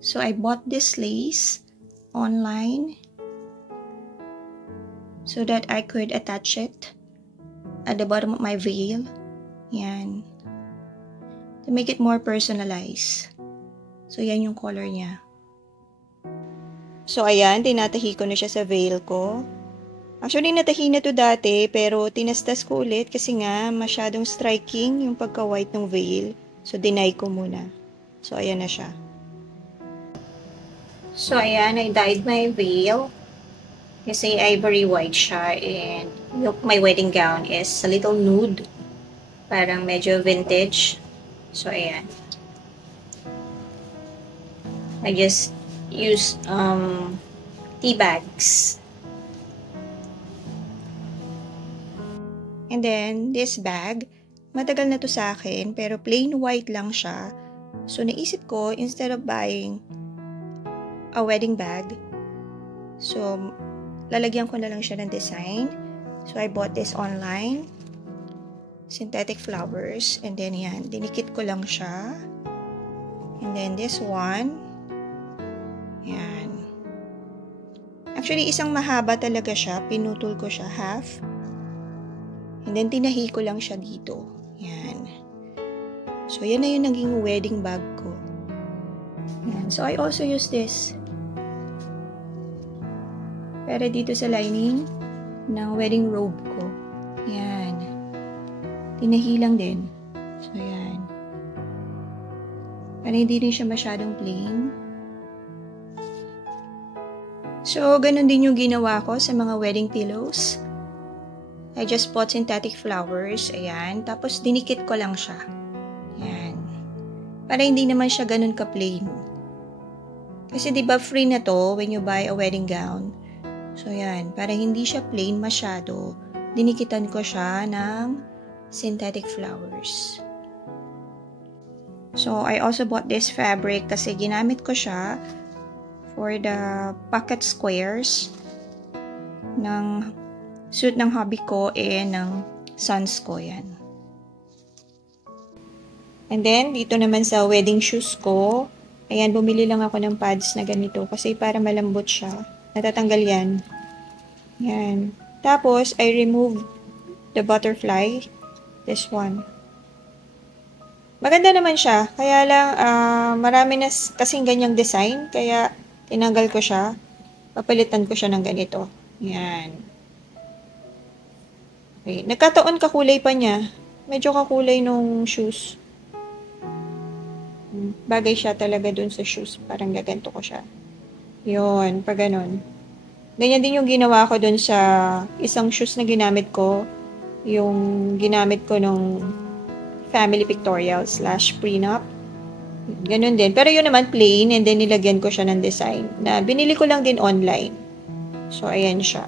So, I bought this lace online so that I could attach it at the bottom of my veil. Yan. To make it more personalized. So, yan yung color niya. So, ayan, tinatahi ko na siya sa veil ko. Actually, natahi na to dati, pero tinastas ko ulit kasi nga masyadong striking yung pagka-white ng veil. So, deny ko muna. So, ayan na siya. So, ayan, I dyed my veil. Kasi ivory white siya and my wedding gown is a little nude. Parang medyo vintage. So, ayan. I just use tea bags. And then, this bag, matagal na to sa akin, pero plain white lang siya. So, naisip ko, instead of buying a wedding bag, so, lalagyan ko na lang siya ng design. So, I bought this online. Synthetic flowers. And then, yan, dinikit ko lang siya. And then, this one. Yan. Actually, isang mahaba talaga siya. Pinutol ko siya half. And then, tinahi ko lang siya dito. Yan. So, yan na yung naging wedding bag ko. Yan. So, I also use this. Para dito sa lining ng wedding robe ko. Yan. Tinahi lang din. So, yan. Para hindi rin siya masyadong plain. So, ganun din yung ginawa ko sa mga wedding pillows. I just bought synthetic flowers. Ayan. Tapos, dinikit ko lang siya. Ayan. Para hindi naman siya ganun ka-plain. Kasi, di ba free na to when you buy a wedding gown. So, ayan. Para hindi siya plain masyado, dinikitan ko siya ng synthetic flowers. So, I also bought this fabric kasi ginamit ko siya for the pocket squares ng suit ng hubby ko and ng sons ko. Yan. And then, dito naman sa wedding shoes ko, ayan, bumili lang ako ng pads na ganito kasi para malambot siya. Natatanggal yan. Yan. Tapos, I removed the butterfly. This one. Maganda naman siya. Kaya lang, marami na kasing ganyang design. Kaya, tinanggal ko siya. Papalitan ko siya ng ganito. Yan. Okay. Nagkataon kakulay pa niya. Medyo kakulay nung shoes. Bagay siya talaga dun sa shoes. Parang gaganto ko siya. Yun, pag ganun. Ganyan din yung ginawa ko dun sa isang shoes na ginamit ko. Yung ginamit ko nung family pictorial / prenup. Ganun din. Pero yun naman plain and then nilagyan ko siya ng design na binili ko lang din online. So, ayan siya.